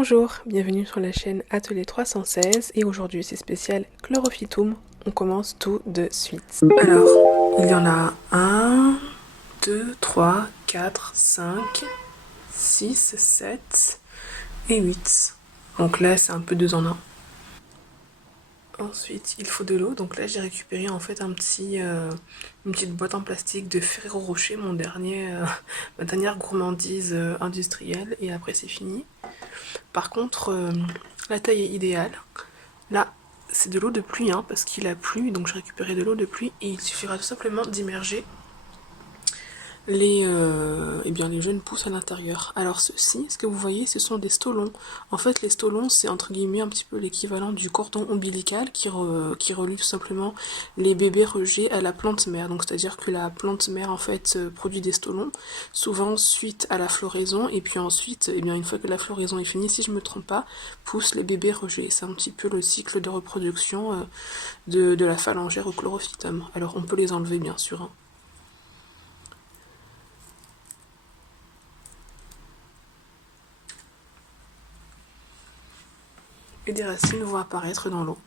Bonjour, bienvenue sur la chaîne Atelier 316 et aujourd'hui c'est spécial Chlorophytum. On commence tout de suite. Alors, il y en a 1, 2, 3, 4, 5, 6, 7 et 8. Donc là c'est un peu 2 en 1. Ensuite, il faut de l'eau. Donc là, j'ai récupéré en fait une petite boîte en plastique de Ferrero Rocher, ma dernière gourmandise industrielle. Et après, c'est fini. Par contre, la taille est idéale. Là, c'est de l'eau de pluie, hein, parce qu'il a plu. Donc, j'ai récupéré de l'eau de pluie et il suffira tout simplement d'immerger les jeunes pousses à l'intérieur. Alors ceci, ce que vous voyez, ce sont des stolons. En fait, les stolons, c'est entre guillemets un petit peu l'équivalent du cordon ombilical qui relie tout simplement les bébés rejets à la plante mère. Donc c'est-à-dire que la plante mère en fait produit des stolons, souvent suite à la floraison, et puis ensuite, une fois que la floraison est finie, si je me trompe pas, poussent les bébés rejets. C'est un petit peu le cycle de reproduction de la phalangère au chlorophytum. Alors on peut les enlever bien sûr, hein. Et des racines vont apparaître dans l'eau.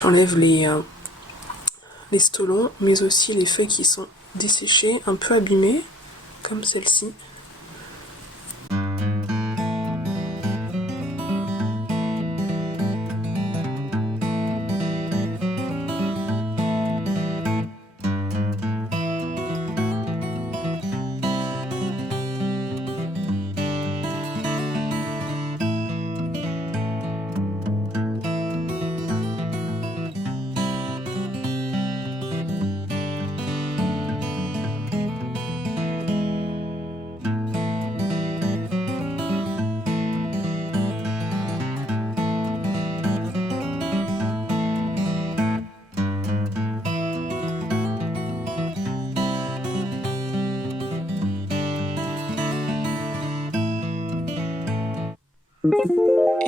J'enlève les stolons, mais aussi les feuilles qui sont desséchées, un peu abîmées, comme celle-ci.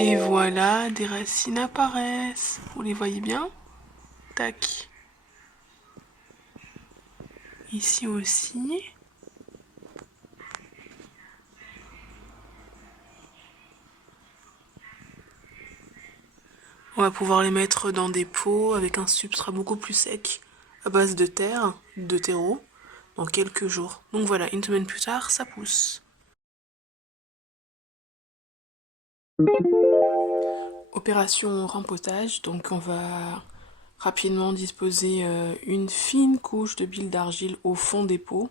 Et voilà, des racines apparaissent. Vous les voyez bien? Tac. Ici aussi. On va pouvoir les mettre dans des pots avec un substrat beaucoup plus sec à base de terre, de terreau, dans quelques jours. Donc voilà, une semaine plus tard, ça pousse. Opération rempotage, donc on va rapidement disposer une fine couche de bile d'argile au fond des pots,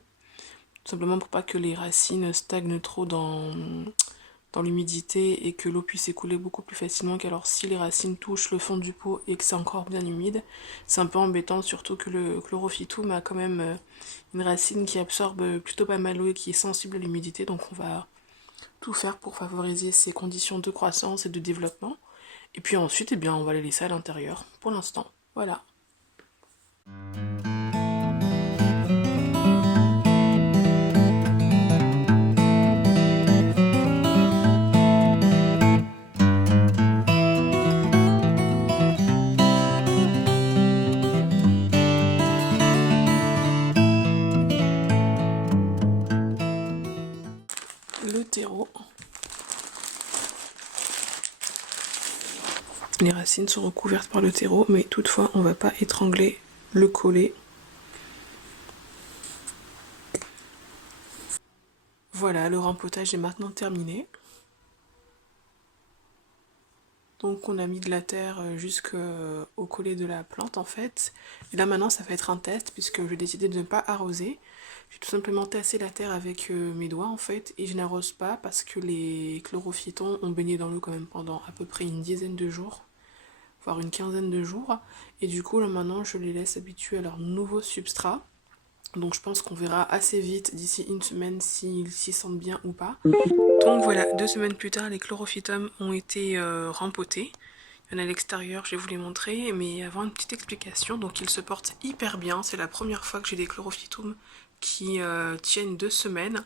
tout simplement pour pas que les racines stagnent trop dans l'humidité et que l'eau puisse écouler beaucoup plus facilement qu'alors si les racines touchent le fond du pot et que c'est encore bien humide. C'est un peu embêtant, surtout que le chlorophytum a quand même une racine qui absorbe plutôt pas mal l'eau et qui est sensible à l'humidité, donc on va tout faire pour favoriser ces conditions de croissance et de développement. Et puis ensuite, on va les laisser à l'intérieur pour l'instant. Voilà. Le terreau. Les racines sont recouvertes par le terreau, mais toutefois on ne va pas étrangler le collet. Voilà, le rempotage est maintenant terminé. Donc on a mis de la terre jusqu'au collet de la plante en fait. Et là maintenant ça va être un test puisque j'ai décidé de ne pas arroser. J'ai tout simplement tassé la terre avec mes doigts en fait et je n'arrose pas parce que les chlorophytons ont baigné dans l'eau quand même pendant à peu près une dizaine de jours, voire une quinzaine de jours. Et du coup là maintenant je les laisse habituer à leur nouveau substrat. Donc je pense qu'on verra assez vite d'ici une semaine s'ils s'y sentent bien ou pas. Donc voilà, 2 semaines plus tard, les chlorophytums ont été rempotés. Il y en a à l'extérieur, je vais vous les montrer, mais avant une petite explication. Donc ils se portent hyper bien, c'est la première fois que j'ai des chlorophytum qui tiennent 2 semaines.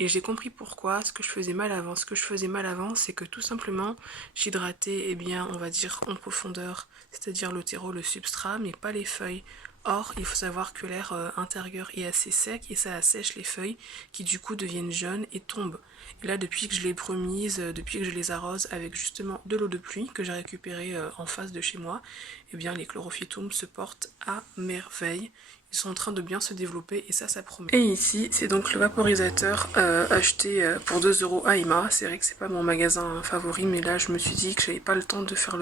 Et j'ai compris pourquoi, ce que je faisais mal avant. Ce que je faisais mal avant, c'est que tout simplement, j'hydratais, eh bien, on va dire en profondeur, c'est-à-dire le terreau, le substrat, mais pas les feuilles. Or, il faut savoir que l'air intérieur est assez sec et ça assèche les feuilles qui du coup deviennent jaunes et tombent. Et là, depuis que je les promise, depuis que je les arrose avec justement de l'eau de pluie que j'ai récupérée en face de chez moi, eh bien les chlorophytum se portent à merveille. Ils sont en train de bien se développer et ça promet. Et ici, c'est donc le vaporisateur acheté pour 2 € à Emma. C'est vrai que c'est pas mon magasin favori, mais là je me suis dit que j'avais pas le temps de faire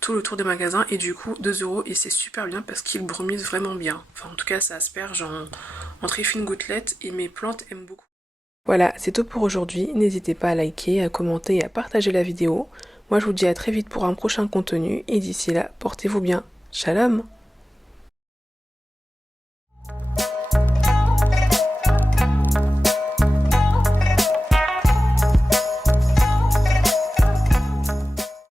tout le tour des magasins et du coup 2 € et c'est super bien parce qu'il brumise vraiment bien. Enfin en tout cas ça asperge en très fines gouttelettes et mes plantes aiment beaucoup. Voilà, c'est tout pour aujourd'hui. N'hésitez pas à liker, à commenter et à partager la vidéo. Moi je vous dis à très vite pour un prochain contenu et d'ici là, portez-vous bien. Shalom!